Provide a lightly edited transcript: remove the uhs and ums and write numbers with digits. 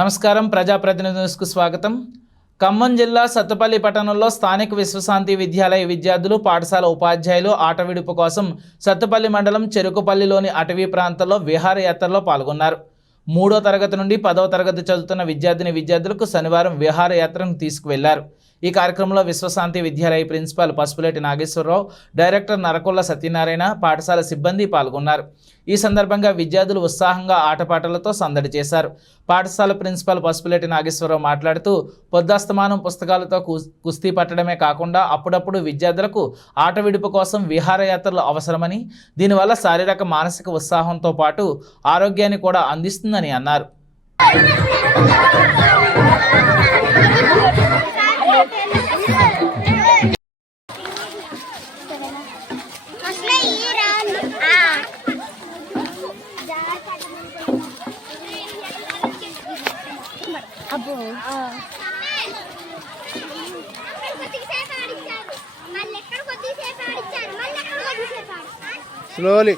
నమస్కారం, ప్రజాప్రతినిధి న్యూస్కు స్వాగతం. ఖమ్మం జిల్లా సత్తుపల్లి పట్టణంలో స్థానిక విశ్వశాంతి విద్యాలయ విద్యార్థులు, పాఠశాల ఉపాధ్యాయులు ఆట విడుపు కోసం సత్తుపల్లి మండలం చెరుకుపల్లిలోని అటవీ ప్రాంతంలో విహారయాత్రలో పాల్గొన్నారు. 3వ తరగతి నుండి 10వ తరగతి చదువుతున్న విద్యార్థులకు శనివారం విహారయాత్రను తీసుకువెళ్లారు. ఈ కార్యక్రమంలో విశ్వశాంతి విద్యాలయ ప్రిన్సిపాల్ పసుపులేటి నాగేశ్వరరావు, డైరెక్టర్ నరకొల్ల సత్యనారాయణ, పాఠశాల సిబ్బంది పాల్గొన్నారు. ఈ సందర్భంగా విద్యార్థులు ఉత్సాహంగా ఆటపాటలతో సందడి చేశారు. పాఠశాల ప్రిన్సిపాల్ పసుపులేటి నాగేశ్వరరావు మాట్లాడుతూ, పొద్దాస్తమానం పుస్తకాలతో కుస్తీ పట్టడమే కాకుండా అప్పుడప్పుడు విద్యార్థులకు ఆట విడుపు కోసం విహారయాత్రలు అవసరమని, దీనివల్ల శారీరక మానసిక ఉత్సాహంతో పాటు ఆరోగ్యాన్ని కూడా అందిస్తుందని అన్నారు. Slowly.